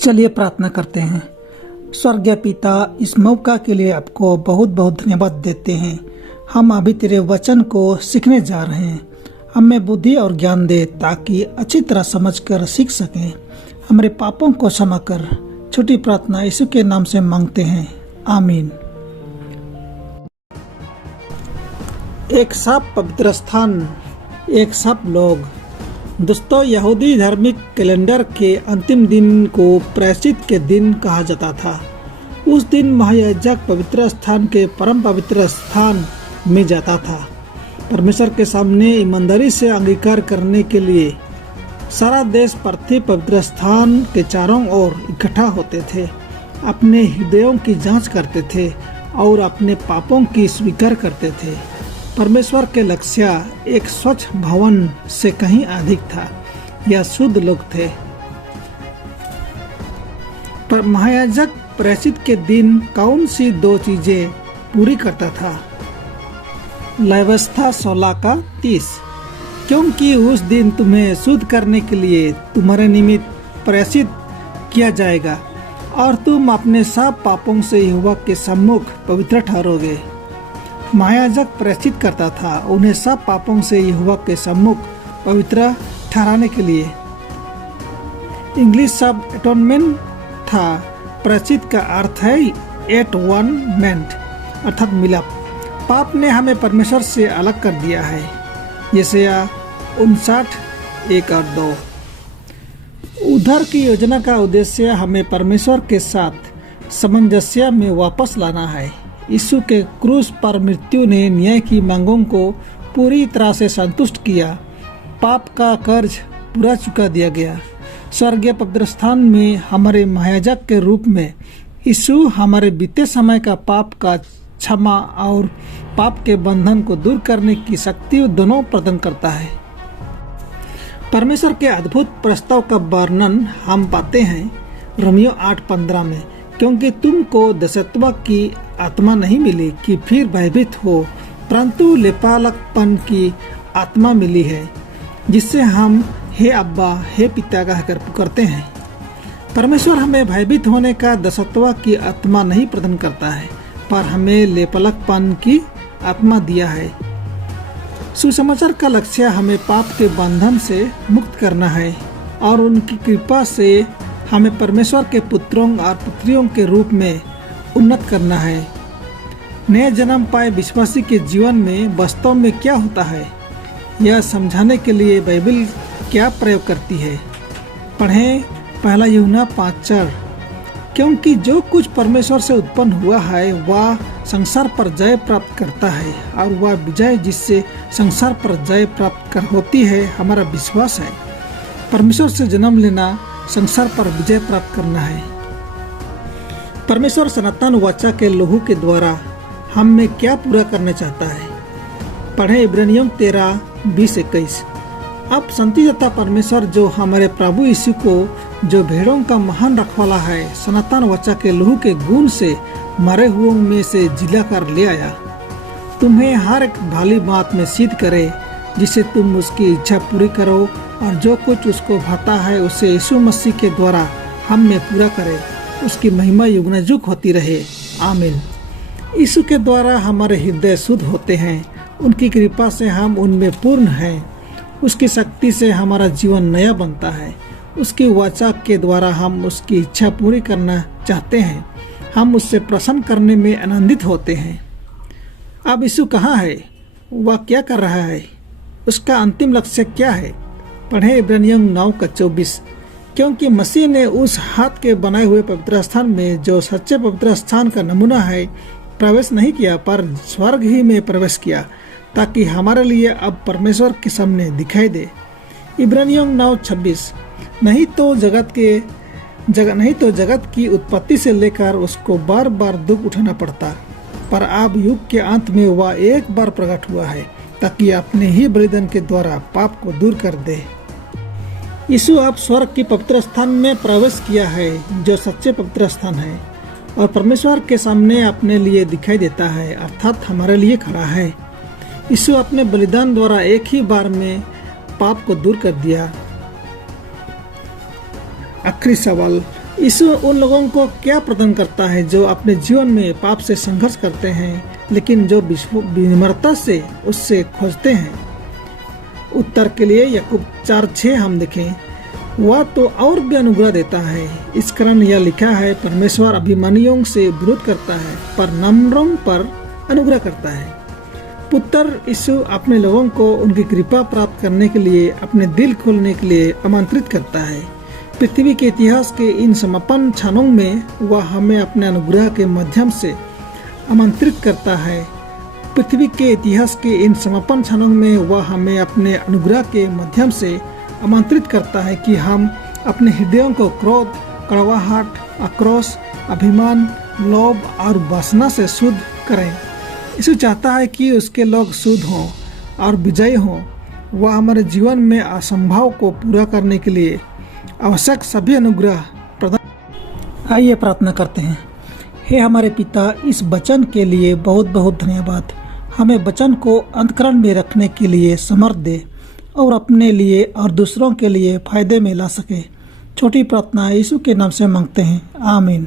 चलिए प्रार्थना करते हैं। स्वर्गीय पिता, इस मौका के लिए आपको बहुत बहुत धन्यवाद देते हैं। हम अभी तेरे वचन को सीखने जा रहे हैं। हमें बुद्धि और ज्ञान दे ताकि अच्छी तरह समझकर सीख सकें। हमारे पापों को क्षमा कर। छोटी प्रार्थना यीशु के नाम से मांगते हैं, आमीन। एक साफ पवित्र स्थान, एक साफ लोग। दोस्तों, यहूदी धार्मिक कैलेंडर के अंतिम दिन को प्रायश्चित के दिन कहा जाता था। उस दिन महायाजक पवित्र स्थान के परम पवित्र स्थान में जाता था। परमेश्वर के सामने ईमानदारी से अंगीकार करने के लिए सारा देश पृथ्वी पवित्र स्थान के चारों ओर इकट्ठा होते थे, अपने हृदयों की जांच करते थे और अपने पापों की स्वीकार करते थे। परमेश्वर के लक्ष्य एक स्वच्छ भवन से कहीं अधिक था। यह शुद्ध लोग थे। पर महायाजक प्रायश्चित के दिन कौन सी दो चीजें पूरी करता था? व्यवस्था 16:30, क्योंकि उस दिन तुम्हें शुद्ध करने के लिए तुम्हारे निमित्त प्रायश्चित किया जाएगा और तुम अपने सब पापों से यहोवा के सम्मुख पवित्र ठहरोगे। महायाजक प्रायश्चित करता था उन्हें सब पापों से यहोवा के सम्मुख पवित्र ठहराने के लिए। इंग्लिश शब्द एटोनमेंट था। प्रायश्चित का अर्थ है एटोनमेंट, अर्थात मिलाप। पाप ने हमें परमेश्वर से अलग कर दिया है। यशायाह 59:1-2। उद्धार की योजना का उद्देश्य हमें परमेश्वर के साथ सामंजस्य में वापस लाना है। यीशु के क्रूस पर मृत्यु ने न्याय की मांगों को पूरी तरह से संतुष्ट किया। पाप का कर्ज पूरा चुका दिया गया। स्वर्गीय पवित्र स्थान में हमारे महायाजक के रूप में यीशु हमारे बीते समय का पाप का क्षमा और पाप के बंधन को दूर करने की शक्ति दोनों प्रदान करता है। परमेश्वर के अद्भुत प्रस्ताव का वर्णन हम पाते हैं रोमियो 8:15 में, क्योंकि तुमको दासत्व की आत्मा नहीं मिली कि फिर भयभीत हो, परंतु लेपालकपन की आत्मा मिली है, जिससे हम हे अब्बा, हे पिता कहकर पुकारते हैं। परमेश्वर हमें भयभीत होने का दासत्व की आत्मा नहीं प्रदान करता है, पर हमें लेपालकपन की आत्मा दिया है। सुसमाचार का लक्ष्य हमें पाप के बंधन से मुक्त करना है और उनकी कृपा से हमें परमेश्वर के पुत्रों और पुत्रियों के रूप में उन्नत करना है। नए जन्म पाए विश्वासी के जीवन में वास्तव में क्या होता है, यह समझाने के लिए बाइबल क्या प्रयोग करती है। पढ़ें 1 यूहन्ना 5:4, क्योंकि जो कुछ परमेश्वर से उत्पन्न हुआ है वह संसार पर जय प्राप्त करता है, और वह विजय जिससे संसार पर जय प्राप्त होती है हमारा विश्वास है। परमेश्वर से जन्म लेना संसार पर विजय प्राप्त करना है। परमेश्वर सनातन वाचा के लहू के द्वारा हम में क्या पूरा करना चाहता है। पढ़े इब्रानियों 13:20-21। अब संतिदाता परमेश्वर जो हमारे प्रभु यीशु को, जो भेड़ों का महान रखवाला है, सनातन वाचा के लहू के गुण से मरे हुओं में से जिला कर ले आया, तुम्हें हर एक भली बात में सिद्ध करे, जिससे तुम उसकी इच्छा पूरी करो, और जो कुछ उसको भाता है उसे यीशु मसीह के द्वारा हम में पूरा करे। उसकी महिमा युगनयुग होती रहे, आमीन। यीशु के द्वारा हमारे हृदय शुद्ध होते हैं। उनकी कृपा से हम उनमें पूर्ण हैं। उसकी शक्ति से हमारा जीवन नया बनता है। उसकी वाचा के द्वारा हम उसकी इच्छा पूरी करना चाहते हैं। हम उससे प्रसन्न करने में आनंदित होते हैं। अब यीशु कहाँ है? वह क्या कर रहा है? उसका अंतिम लक्ष्य क्या है? पढ़े इब्रानियों 9:24, क्योंकि मसीह ने उस हाथ के बनाए हुए पवित्र स्थान में, जो सच्चे पवित्र स्थान का नमूना है, प्रवेश नहीं किया, पर स्वर्ग ही में प्रवेश किया, ताकि हमारे लिए अब परमेश्वर के सामने दिखाई दे। इब्रानियों 9:26, नहीं तो जगत की उत्पत्ति से लेकर उसको बार बार दुख उठाना पड़ता, पर अब युग के अंत में वह एक बार प्रकट हुआ है, ताकि अपने ही बलिदान के द्वारा पाप को दूर कर दे। यीशु अब स्वर्ग की पवित्र स्थान में प्रवेश किया है, जो सच्चे पवित्र स्थान है, और परमेश्वर के सामने अपने लिए दिखाई देता है, अर्थात हमारे लिए खड़ा है। यीशु अपने बलिदान द्वारा एक ही बार में पाप को दूर कर दिया। आखिरी सवाल, यीशु उन लोगों को क्या प्रदान करता है जो अपने जीवन में पाप से संघर्ष करते हैं लेकिन जो विनम्रता से उससे खोजते हैं? उत्तर के लिए याकूब 4:6 हम देखें, वह तो और भी अनुग्रह देता है। इस कारण यह लिखा है, परमेश्वर अभिमानियों से विरोध करता है पर नम्रों पर अनुग्रह करता है। पुत्र यीशु अपने लोगों को उनकी कृपा प्राप्त करने के लिए अपने दिल खोलने के लिए आमंत्रित करता है। पृथ्वी के इतिहास के इन समापन क्षणों में वह हमें अपने अनुग्रह के माध्यम से आमंत्रित करता है। पृथ्वी के इतिहास के इन समापन क्षणों में वह हमें अपने अनुग्रह के माध्यम से आमंत्रित करता है कि हम अपने हृदयों को क्रोध, कड़वाहट, आक्रोश, अभिमान, लोभ और वासना से शुद्ध करें। यीशु चाहता है कि उसके लोग शुद्ध हों और विजयी हों। वह हमारे जीवन में असंभव को पूरा करने के लिए आवश्यक सभी अनुग्रह प्रदान। आइए प्रार्थना करते हैं। हे हमारे पिता, इस वचन के लिए बहुत बहुत धन्यवाद। हमें वचन को अंतःकरण में रखने के लिए समर्थ दे और अपने लिए और दूसरों के लिए फायदे में ला सके। छोटी प्रार्थना यीशु के नाम से मांगते हैं, आमीन।